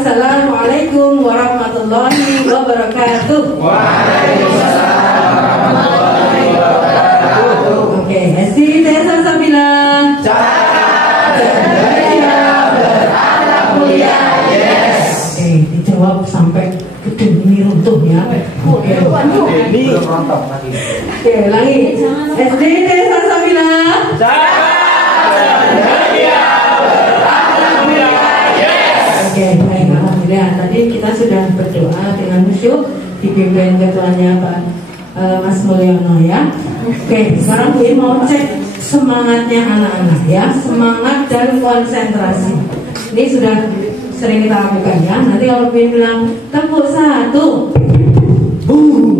Assalamualaikum warahmatullahi wabarakatuh. Waalaikumsalam warahmatullahi wabarakatuh. Oke, SD Desa Sabilan. Beranak mulia. Yes. Oke, dijawab sampai gedung ini runtuh ya. Oke, Ini rontok lagi. oke, lagi. SD Desa Sabilan. Oke, baik, alhamdulillah. Tadi kita sudah berdoa dengan khusyuk dipimpin ketuanya Pak Mas Mulyono ya. Oke, sekarang gue mau cek semangatnya anak-anak ya, semangat dan konsentrasi. Ini sudah sering kita lakukan ya. Nanti kalau gue bilang tepuk satu,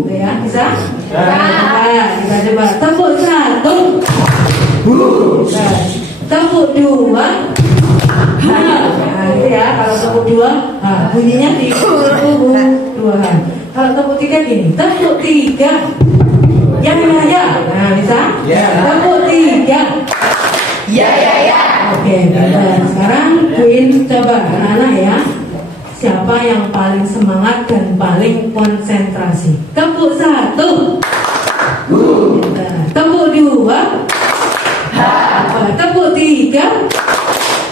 ya bisa? Nah, kita coba tepuk satu, tepuk dua. Nah, gitu ya. Kalau tepuk dua, bunyinya di dua. Kalau tepuk tiga gini, tepuk tiga. Ya. Nah, bisa? Tepuk tiga. Ya. Oke, nah, sekarang Queen coba anak-anak ya. Siapa yang paling semangat dan paling konsentrasi? Tepuk satu. Tepuk dua. Tepuk tiga.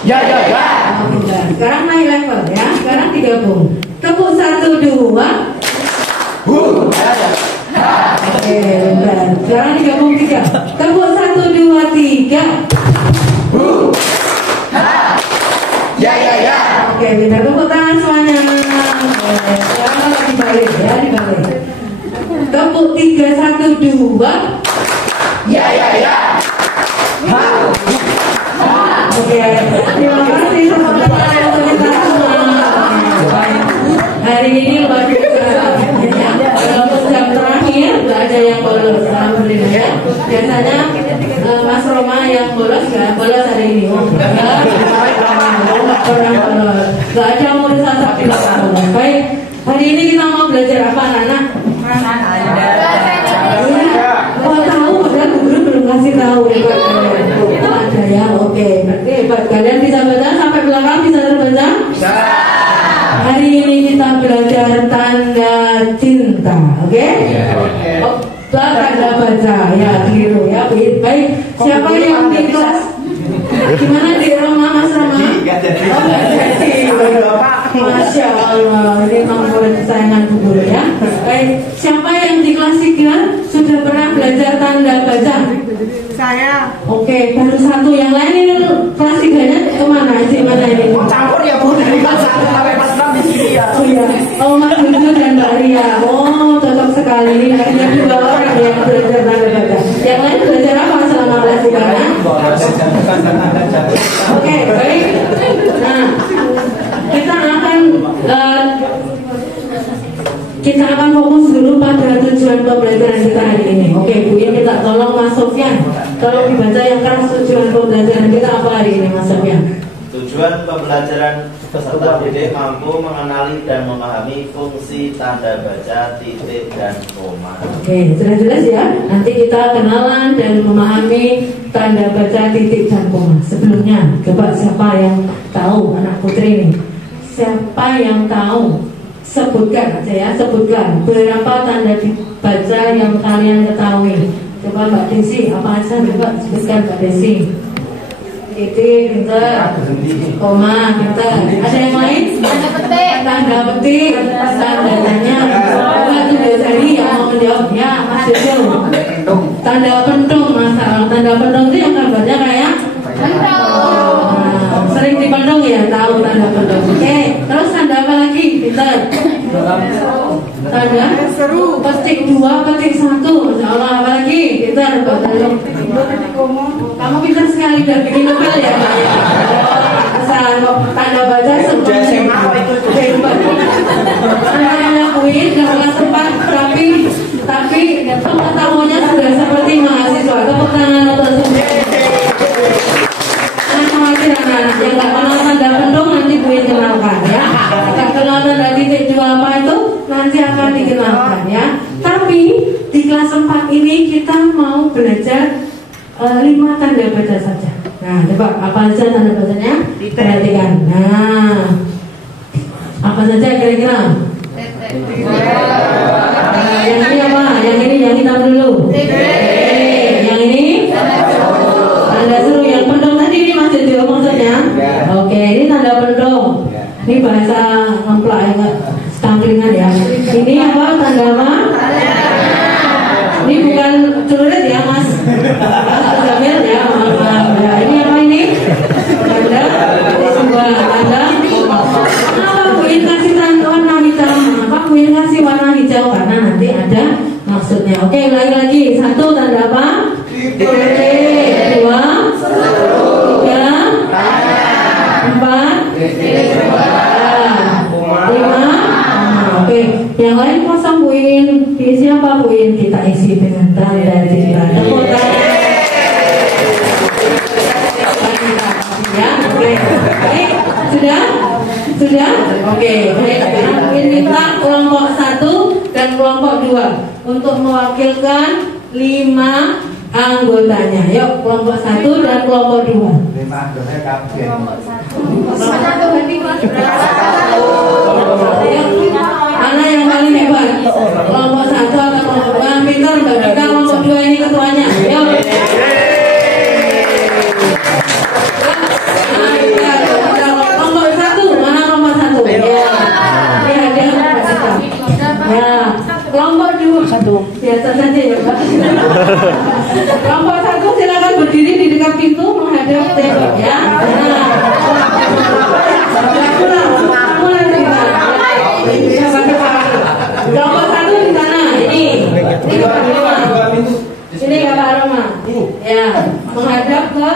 Ya. Nah, sekarang naik level ya. Sekarang digabung. Tepuk satu dua. Oke, bentar. Sekarang digabung tiga. Tepuk satu dua tiga. Ya. Oke, bentar, tepuk tangan semuanya. Oke, sekarang dibalik ya, dibalik. Tepuk tiga satu dua. Ya. Oke, terima kasih semuanya untuk kita semua. Hari ini luar biasa. Walaupun jam terakhir nggak ada yang bolos, alhamdulillah ya. Biasanya Mas Roma yang bolos nggak bolos hari ini. Nggak pernah bolos. Nggak ada urusan tapi nggak bolos. Baik, hari ini kita mau belajar apa anak-anak? Oh tahu, padahal guru belum kasih tahu. Itu ada ya, oke. Hebat. Kalian bisa baca sampai belakang bisa terbaca? Hari ini kita belajar tanda cinta, oke? Oh, tanda baca, ya keliru ya. Baik, siapa yang di kelas? Gimana di rumah Mas Rama? Oh nggak jadi. Masya Allah, ini memang murid kesayangan Bu Guru ya. Baik, siapa yang di kelas 3 sudah pernah belajar tanda baca? Saya. Oke, baru satu. Yang lain ini kelas 3-nya kemana? Mana ini? Campur ya Bu, dari kelas 1 sampai kelas 6 di sini ya. Oh iya, Mas Guntur dan Mbak Ria. Oh, cocok sekali. Hanya 2 orang yang belajar tanda baca. Yang lain belajar apa selama kelas 3-nya? Oke, baik. Nah, kita akan fokus dulu pada tujuan pembelajaran kita hari ini. Oke, Bu, ya minta tolong Mas Sofyan. Tolong dibaca yang keras tujuan pembelajaran kita apa hari ini, Mas Sofyan? Tujuan pembelajaran peserta didik mampu mengenali dan memahami fungsi tanda baca, titik, dan koma. Oke, sudah jelas ya. Nanti kita kenalan dan memahami tanda baca, titik, dan koma. Sebelumnya, coba siapa yang tahu anak putri ini? Siapa yang tahu? Sebutkan aja ya, sebutkan berapa tanda baca yang kalian ketahui. Coba Mbak Desi, apa aja coba sebutkan Mbak Desi. Titik, pinter. Koma, pinter. Ada yang lain? Tanda petik. Tanda tanya. Coba itu dari yang mau menjawab ya, Mas Jojo. Tanda pentung, masalah tanda pentung itu yang gambarnya kayak sering dipendung ya, tahu tanda pendung. Oke, terus tanda apa lagi? Pinter. Tanda seru. Petik 2, petik 1. Masya Allah, apa lagi? Pinter. Kamu pinter sekali dan bikin novel ya. Tanda baca semuanya. Hebat. Tanda kuis dalam tempat tapi pengetahuannya sudah seperti mahasiswa. Tepuk tangan untuk semua. Anak-anak yang nggak kenal tanda pendung nanti gue kenalkan ya. Nggak kenal tanda titik 2 apa itu nanti akan dikenalkan ya. Tapi di kelas 4 ini kita mau belajar 5 tanda baca saja. Nah, coba apa aja tanda bacanya? Perhatikan. Nah, Apa saja kira-kira? Yang ini apa? Yang hitam dulu. Yang ini tanda seru. Yang pendom tadi ini masih jauh maksudnya. Oke, ini tanda pendom. Ini bahasa ngemplak ya, stamplingan ya. Ini apa? Tanda apa? Ini bukan celurit ya Mas Jamil ya, maaf ya. Ini apa ini? Tanda sebuah tanda. Apa Buin kasih warna hitam? Apa Buin kasih warna hijau? Karena nanti ada maksudnya. Oke, lagi. Satu tanda apa? Titik. Dua. Tiga. Empat. Lima. Oke, yang lain kosong Buin. Diisi apa Buin? Kita isi dengan tanda cerita. Tepuk tangan. Ya, oke. Baik, sudah? Oke, baik. Sekarang Buin minta kelompok 1 dan kelompok 2 untuk mewakilkan 5 anggotanya. Yuk, kelompok 1 dan kelompok 2. Mana yang paling hebat? Kelompok 1 atau kelompok 2? Pintar Mbak Dika, kelompok 2 ini ketuanya. Yuk. Kelompok 1, mana kelompok 1? Ya. Ini ada ya. Kelompok 2 biasa saja ya Mbak. Kelompok 1 silakan berdiri di dekat pintu menghadap tembok ya. Kelompok 1 di sana. Ini Bapak Roma. Ya, menghadap ke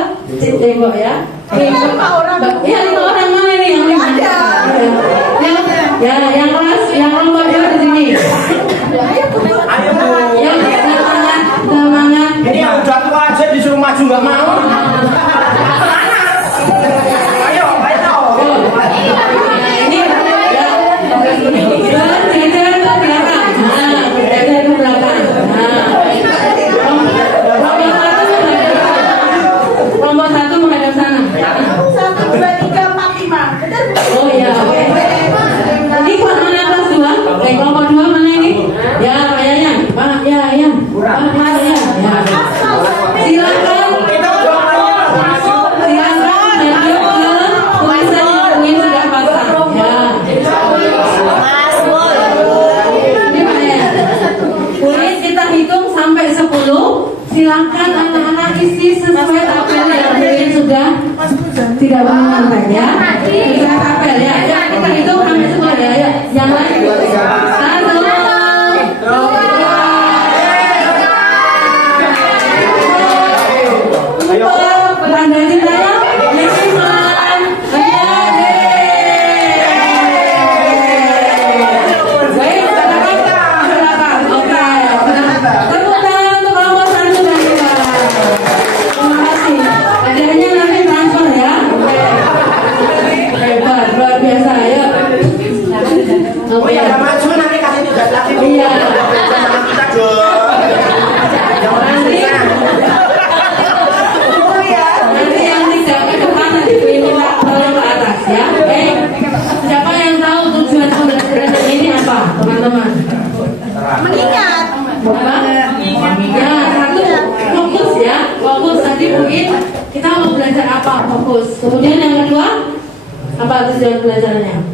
tembok ya. 5 orang. Ya, 5 orang mana ini yang 5? Ya, yang kelas, yang kelompok 2 di sini. Yang semangat. Ini yang udah tua aja disuruh maju nggak mau. Ayo. Ini ya. Jajar ke belakang. Jajar ke belakang. Kelompok 1 menghadap sana. 1, 2, 3, 4, 5. Oh ya, oke. Ini kelas mana kelas 2? Oke, kelompok 2 mana ini? Ya, kayaknya. Pak, ya. Pak, ya. Silakan. Silakan anak-anak isi sesuai tabel yang Buin sudah tidak menyampaikan ya. Sudah tabel ya. Ya kita hitung sampai 10 ya. Yang lain 1, 2, tanda cintanya. Oh ya, maju nanti kasih tugas lagi. Iya. Kita dong. Nanti yang tidak ke depan nanti Buin minta bawa ke atas ya. Oke. Siapa yang tahu tujuan pembelajaran ini apa, teman-teman? Mengingat. Apa? Ya, satu fokus ya. Fokus tadi Buin kita mau belajar apa? Fokus. Kemudian yang kedua apa tujuan pelajarannya?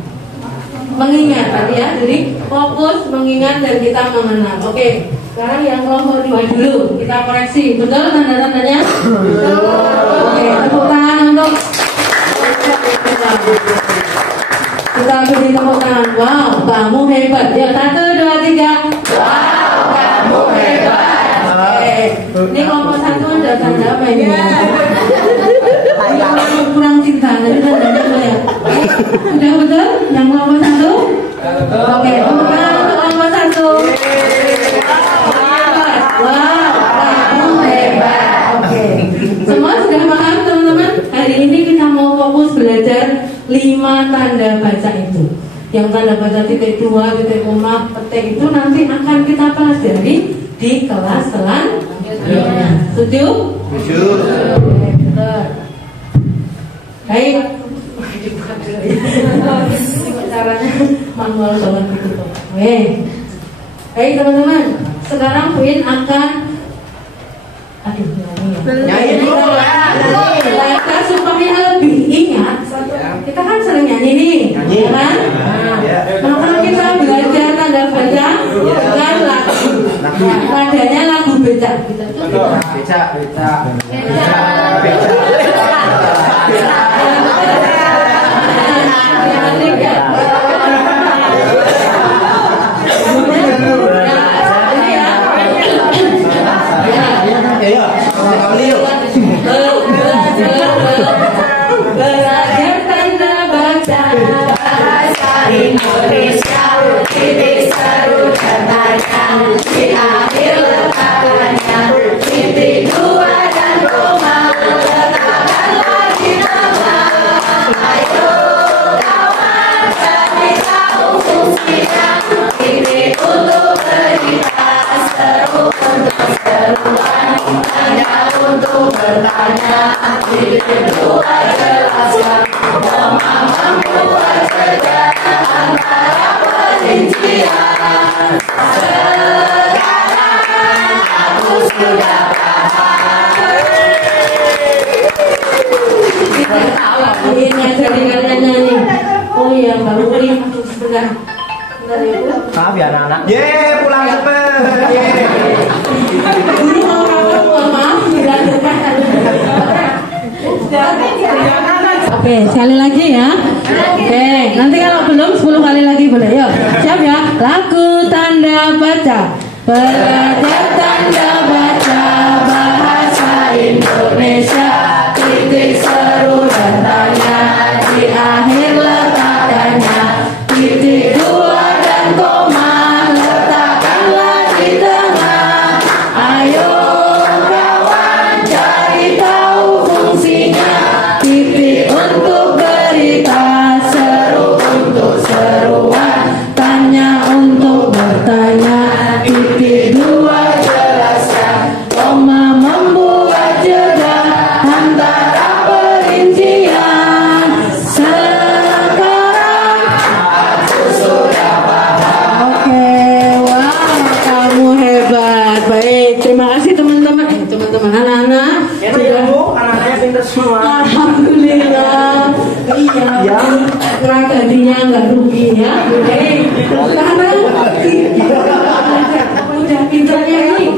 Mengingat tadi ya, jadi fokus, mengingat, dan kita mengenal. Oke, sekarang yang kelompok 2 dulu kita koreksi, betul tanda-tandanya? Oke, tepuk tangan untuk kita beri tepuk tangan. Wow, kamu hebat. Ya, 1, 2, 3. Wow, kamu hebat. Oke, ini kelompok 1 ada tanda apa ini? Kurang cinta, tapi tandanya apa ya? Sudah betul? Yang kelompok 1? Oke, tepuk tangan untuk kelompok 1. Wow, kamu hebat. Oke, semua sudah paham teman-teman? Hari ini kita mau fokus belajar 5 tanda baca itu. Yang tanda baca titik 2, titik koma, petik itu nanti akan kita pelajari di kelas selanjutnya. Setuju? Setuju. Baik. caranya manual banget gitu. Baik teman-teman, sekarang Win akan Nyanyi dulu lah. Kita supaya lebih ingat, kita kan sering nyanyi nih, ya kan? Maka kita belajar tanda baca dengan lagu. Nadanya lagu becak. Beca. Belajar tanda baca bahasa Indonesia, titik seru dan tanya di akhir letakkannya, titik dua dan koma letakkan lagi nama. Ayo kawan cari tahu fungsinya, titik untuk berita, seru untuk seruan, tanya untuk bertanya, titik dua jelaskan, koma membuat jeda antara perincian. Sekarang aku sudah paham. Ini ngajari kalian nyanyi. Oh iya, Mbak Uli, sebentar. Sebentar ya, Bu. Maaf ya anak-anak. Pulang cepet. Ini mau maaf dilanjutkan. Oke, sekali lagi ya. Oke, nanti kalau belum 10 kali lagi boleh. Yuk, siap ya. Lagu tanda baca. Belajar tanda baca bahasa Indonesia, titik seru dan tanya di akhir letakkannya, titik dua dan koma letakkanlah di tengah. Ayo kawan cari tahu fungsinya, titik untuk berita, seru untuk seruan, tanya untuk bertanya, titik dua jelaskan, koma membuat jeda antara perincian. Sekarang aku sudah paham. Oke, wow, kamu hebat. Baik, terima kasih teman-teman. Teman-teman anak-anak. Anak-anaknya pintar semua. Alhamdulillah. Iya. Tragedinya nggak rugi ya. Karena udah pintarnya ini.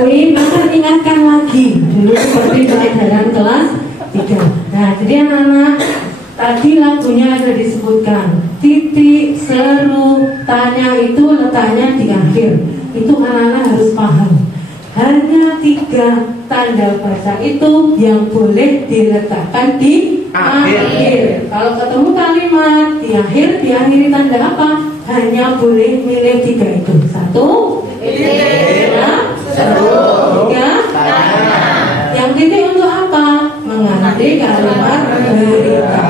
Win akan ingatkan lagi dulu seperti dalam kelas 3. Nah, jadi anak-anak, tadi lagunya ada disebutkan titik, seru, tanya itu letaknya di akhir. Itu anak-anak harus paham. Hanya 3 tanda baca itu yang boleh diletakkan di akhir. Kalau ketemu kalimat di akhir, diakhiri tanda apa? Hanya boleh milih 3 itu. 1, ya, seru, 3, yang titik untuk apa? Mengganti kalimat berita.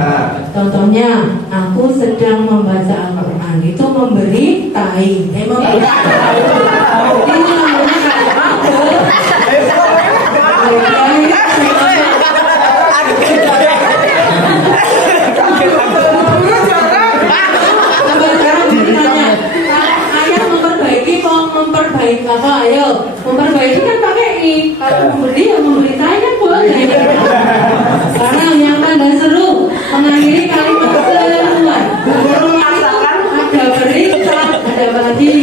Contohnya, aku sedang membaca Al-Quran. Itu memberi tai. Memberi tai. Ini namanya memperbaiki apa? Ayo, memperbaiki kan pakai i. Kalau memberi ya memberi saya boleh. Sekarang yang tanda seru mengakhiri kalimat seruan. Ada berita, ada lagi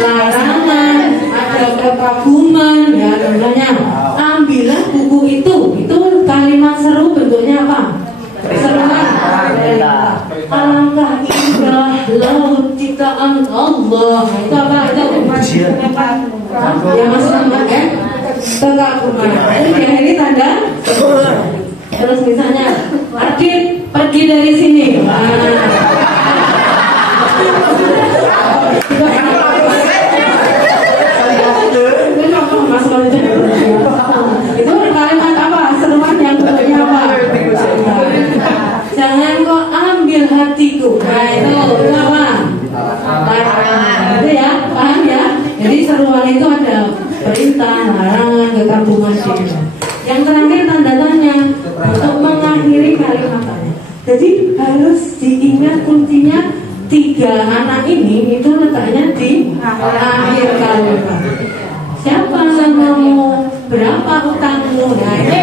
larangan, ada kekaguman. Ya contohnya, ambillah buku itu kalimat seru bentuknya apa? Seruan. Alangkah indah laut ciptaan Allah. Itu apa itu? Ya masuk nama kan? Kekaguman. Itu diakhiri tanda. Terus misalnya, Adit pergi dari sini. Itu kalimat apa? Seruan yang bentuknya apa? Jangan kau ambil hatiku. Nah itu apa? Itu ya, paham ya? Jadi seruan itu ada perintah, larangan, kekaguman. Yang terakhir tanda tanya untuk mengakhiri kalimat tanya. Jadi harus diingat kuncinya 3 anak ini itu letaknya di akhir kalimat. Siapa yang mau berapa utangmu? Nah ini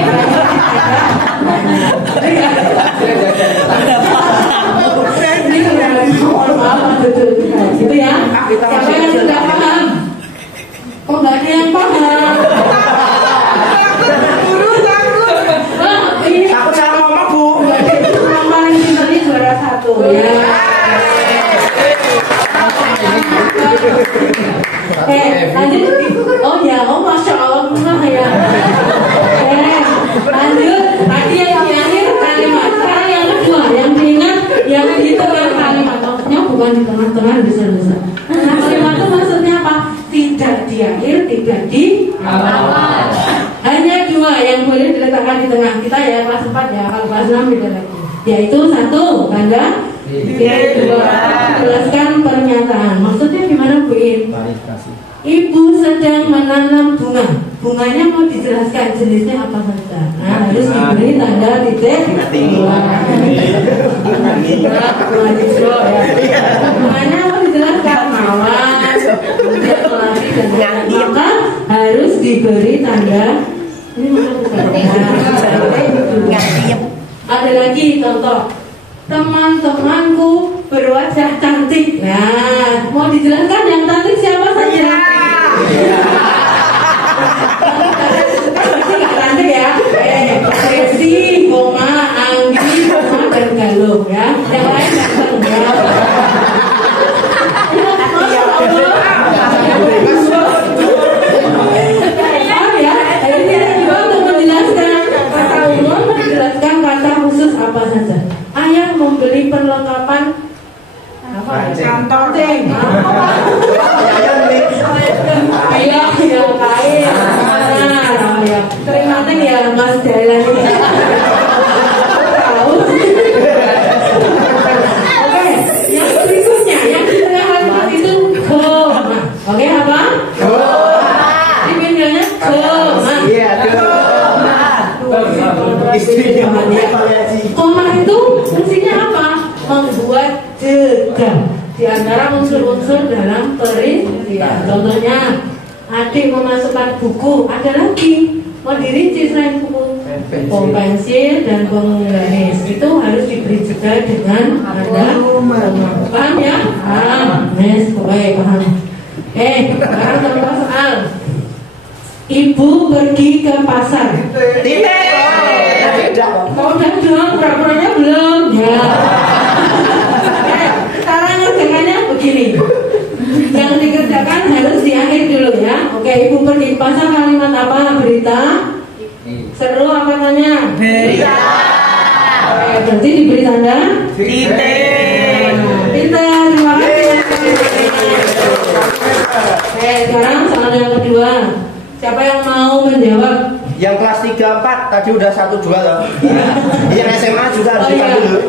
gitu ya. Siapa yang sudah paham? Kok nggak ada yang paham? Aku salah ngomong, Bu. Yang paling pintar ini juara 1 ya. Lanjut. Oh ya, masya Allah ya. Lanjut. Tadi yang di akhir kalimat. Sekarang yang kedua, yang diingat, yang di tengah kalimat. Maksudnya bukan di tengah-tengah besar-besar. Nah, kalimat itu maksudnya apa? Tidak di akhir, tidak di awal. Hanya 2 yang boleh diletakkan di tengah kita ya, kelas 4 ya. Kalau kelas 6 beda lagi. Yaitu 1 tanda titik, 2 jelaskan pernyataan. Maksudnya gimana Bu In? Ibu sedang menanam bunga. Bunganya mau dijelaskan jenisnya apa saja. Nah, harus diberi tanda titik. Bunganya mau dijelaskan mawar, kemudian melati dan maka harus diberi tanda. Ini bukan. Ada lagi contoh. Teman-temanku berwajah cantik. Nah, mau dijelaskan yang cantik siapa saja? Nggak cantik ya? Resi, Oma, Anggi, Oma dan Galung ya. Yang lain ganteng ya. Membeli perlengkapan apa? Kantor deh. Ayah ya kain. Ya. Terima kasih ya Mas Jalan ini. Tahu. Oke, yang berikutnya yang di tengah kalimat itu koma. Oke apa? Koma. Di pinggirnya koma. Iya, koma. Koma itu fungsinya apa? Membuat jeda di antara unsur-unsur dalam perincian. Contohnya, adik memasukkan buku, ada lagi mau dirinci selain buku, pom pensil dan penggaris. Itu harus diberi jeda dengan ada koma. Paham ya? Paham. Yes, oke, paham. Sekarang contoh soal. Ibu pergi ke pasar. Mau udah dong, pura-puranya belum ya. Cara ngerjakannya begini. Yang dikerjakan harus di akhir dulu ya. Oke, ibu pergi ke pasar, kalimat apa? Berita. Seru apa tanya? Berita. Oke, berarti diberi tanda titik. Pintar, terima kasih. Oke, sekarang soal yang kedua. Siapa yang mau menjawab? Yang kelas 3, 4 tadi udah 1, 2 loh. Yang SMA juga harus dipanggil dulu.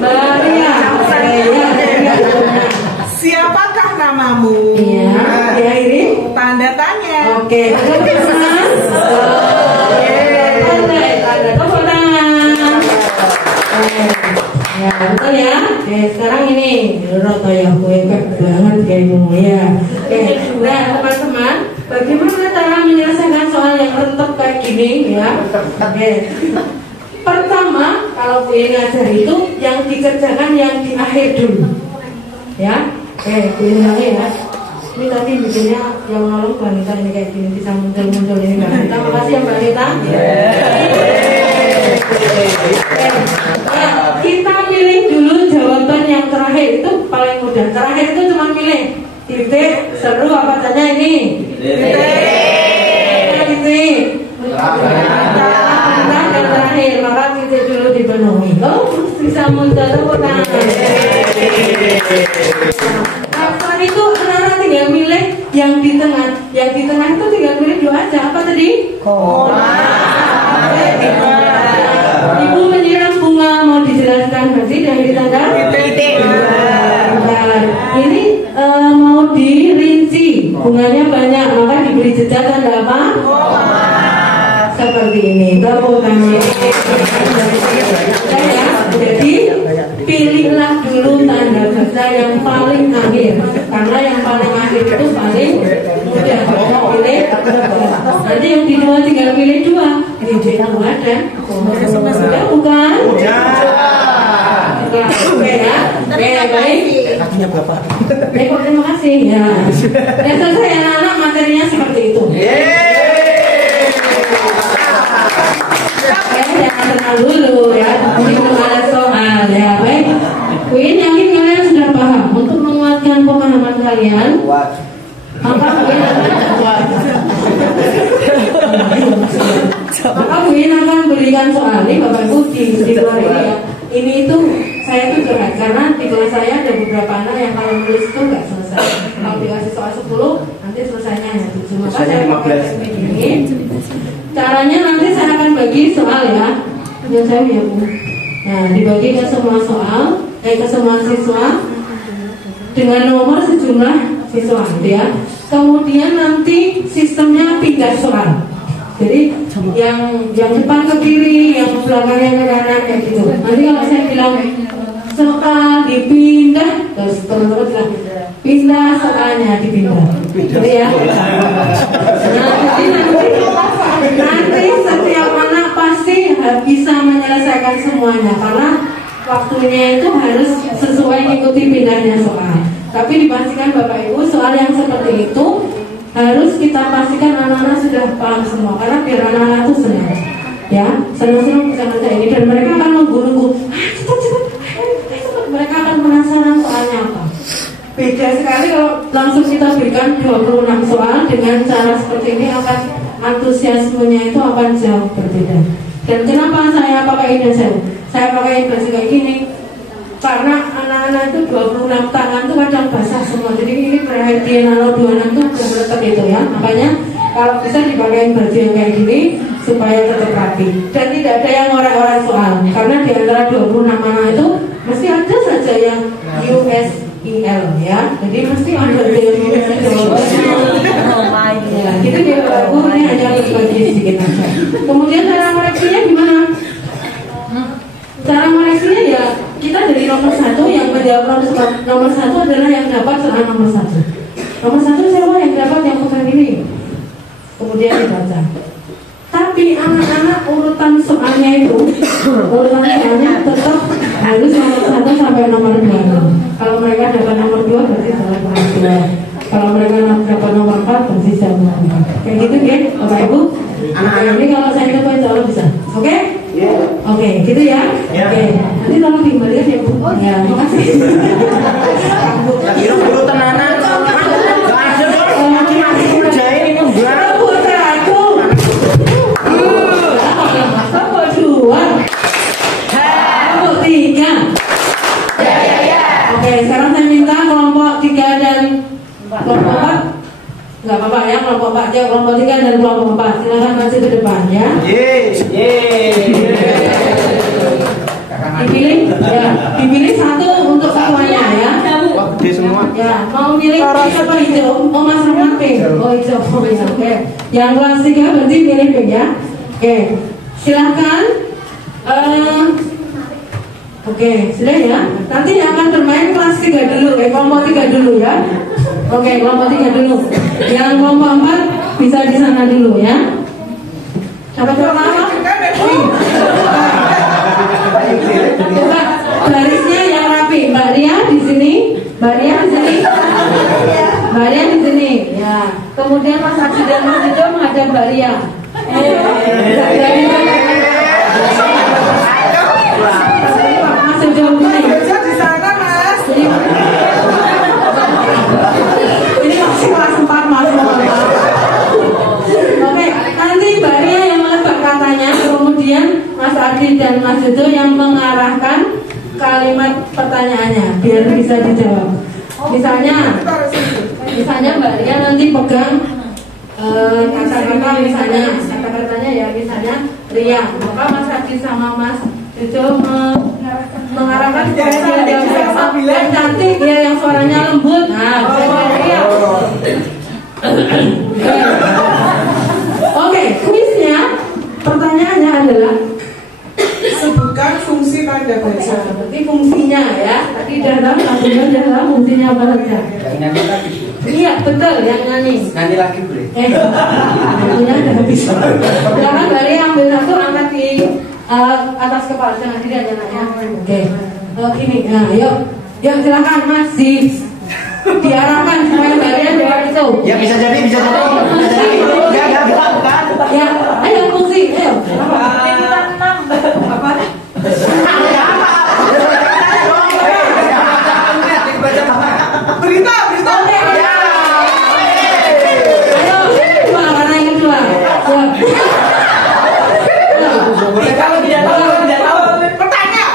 Siapakah namamu? Iya, ini tanda tanya. Oke, tanda tangan. Tanda tepuk tangan. Ya, betul ya. Oke, sekarang ini roto ya, gue banget kayakmu ya. Oke, nah teman-teman, bagaimana cara menyelesaikan soal yang rentep kayak gini ya? Oke. Pertama, kalau gue ngajar itu yang dikerjakan yang di akhir dulu. Ya. Oke, gue ulangi ya. Ini tadi bikinnya yang nolong Mbak Nita ini kayak gini, bisa muncul-muncul ini Mbak Nita. Makasih ya Mbak Nita. Kita pilih dulu jawaban yang terakhir, itu paling mudah. Terakhir itu cuma pilih titik, seru apa tanya ini? Titik. Yang terakhir, maka titik dulu dipenuhi. Oh, bisa muncul tepuk tangan. Setelah itu anak-anak tinggal milih yang di tengah. Yang di tengah itu tinggal pilih 2 aja. Apa tadi? Koma. Ibu menyiram bunga, mau dijelaskan berarti dari tanda titik. Ini mau dirinci, bunganya banyak, maka diberi jeda tanda apa? Koma. seperti ini. Tepuk tangan. Ya, jadi pilihlah dulu tanda baca yang paling akhir, karena yang paling akhir itu paling mudah. Pilih. Nanti yang di dua tinggal pilih dua. Ini dia ada. Sudah bukan? Oke ya. Oke, baik. Kakinya Bapak. Baik, terima kasih ya. Dan selesai anak-anak materinya seperti itu. Jangan tenang dulu ya. Ini belum ada soal ya. Baik. Queen yakin kalian sudah paham. Untuk menguatkan pemahaman kalian, maka Queen akan berikan soal ini Bapak Ibu di luar ini ya. Ini itu saya tuh curhat karena di kelas saya ada beberapa anak yang kalau nulis itu nggak selesai. Kalau dikasih soal 10 nanti selesainya hanya 7. Maka saya pakai teknik ini. Caranya nanti saya akan bagi soal ya. Biar saya ya Bu. Nah, dibagi ke semua soal, ke semua siswa dengan nomor sejumlah siswa ya. Kemudian nanti sistemnya pindah soal. Jadi yang depan ke kiri, yang belakangnya ke kanan kayak gitu. Nanti kalau saya bilang soal dipindah, terus bilang pindah soalnya dipindah. Gitu ya. Nah, jadi nanti setiap anak pasti bisa menyelesaikan semuanya karena waktunya itu harus sesuai ikuti pindahnya soal. Tapi dipastikan Bapak Ibu soal yang seperti itu harus kita pastikan anak-anak sudah paham semua karena biar anak-anak itu senang ya, senang-senang bisa ngerjain ini dan mereka akan nunggu-nunggu cepat mereka akan penasaran soalnya apa. Beda sekali kalau langsung kita berikan 26 soal dengan cara seperti ini, akan antusiasmenya itu akan jauh berbeda. Dan kenapa saya pakai ini saya pakai baju kayak gini karena anak-anak itu 26 tangan tuh kadang basah semua. Jadi ini perhatian anak 26 tuh berletak gitu ya. Makanya kalau bisa dipakai baju yang kayak gini supaya tetap rapi. Dan tidak ada yang orang-orang soal. Karena di antara 26 anak itu mesti ada saja yang USEL ya. Jadi mesti ada yang USEL. Ya, gitu ya Bapak Ibu, ini hanya bagi sedikit aja. Kemudian cara koreksinya gimana? Cara koreksinya ya kita dari nomor 1 yang menjawab nomor 1 adalah yang dapat soal nomor 1. Nomor 1 siapa yang dapat yang bukan ini? Kemudian dibaca. Tapi anak-anak urutan soalnya itu tetap harus nomor 1 sampai nomor 2. Kalau mereka dapat nomor 2 berarti salah perhatian. Kalau mereka dapat nomor 4 berarti salah. Kayak gitu ya Bapak Ibu. Anak-anak ini kalau saya coba insya Allah bisa. Oke? Oke, gitu ya. Oke. Nanti tolong dikembalikan ya Bu. Ya, makasih. Kira dulu tenanan. Enggak ada kok. Maki-maki kerjain ini enggak. Putraku. Nomor 2. Nomor 3. Ya. Oke, sekarang saya minta kelompok 3 dan kelompok 4. Enggak apa-apa ya, kelompok 4 aja, kelompok 3 dan kelompok 4. Silakan maju ke depan ya. Dipilih satu untuk semuanya ya. Gede semua. Ya, mau milih pink atau hijau? Oh Mas Rahmat pink. Oh hijau. Ya, oke. Yang kelas 3 berarti pilih pink ya. Oke. Silahkan. Oke, sudah ya. Nanti yang akan bermain kelas 3 dulu, kelompok 3 dulu ya. Oke, kelompok 3 dulu. Yang kelompok 4 bisa di sana dulu ya. Siapa pertama? Coba barisnya yang rapi. Mbak Ria di sini, Mbak Ria di sini, Mbak Ria di sini. Ya. Kemudian Mas Haji dan Mas Dido menghadap Mbak Ria. Mas Dido di sana Mas. Ini masih kelas 4 Mas. Oke, nanti Mbak Ria yang melebak katanya, kemudian Mas Adi dan Mas Dido yang mengarahkan kalimat pertanyaannya biar bisa dijawab. Misalnya Mbak Ria nanti pegang kata-kata misalnya kata-katanya ya misalnya Ria, maka Mas Adi sama Mas Dido mengarahkan kepada yang cantik ya, yang suaranya lembut. Nah, Ria. Oke, kuisnya Pertanyaannya adalah Sebutkan fungsi tanda baca. berarti fungsinya ya. Tadi dalam fungsinya apa saja? Yang nyanyi lagi. Iya betul yang nyanyi. Nyanyi lagi boleh. Punya ada habis. Silakan dari ambil satu angkat di atas kepala jangan tidak jangannya. Oke. Gini, nah, yuk silakan Mas diarahkan supaya kalian jawab itu. Ya bisa jadi, bisa jadi. Enggak, bukan. Ya, ayo fungsi, ayo. Apa? Berita. Ayo, kedua, mana yang kedua? Kalau tidak tahu, bertanya.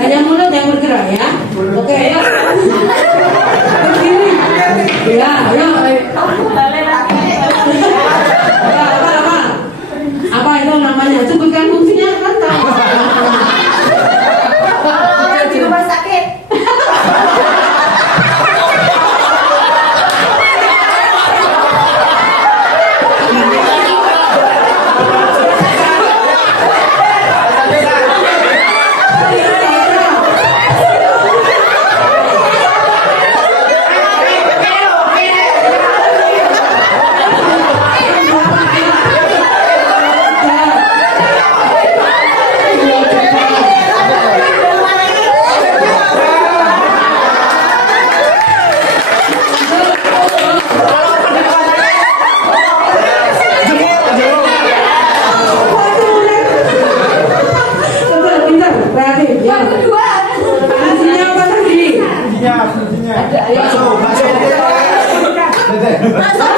Hanya mulut yang bergerak ya. Oke ya. Berdiri. Ya, ya. Apa itu namanya? Sebutkan fungsinya kan tahu. Di rumah sakit. Bakso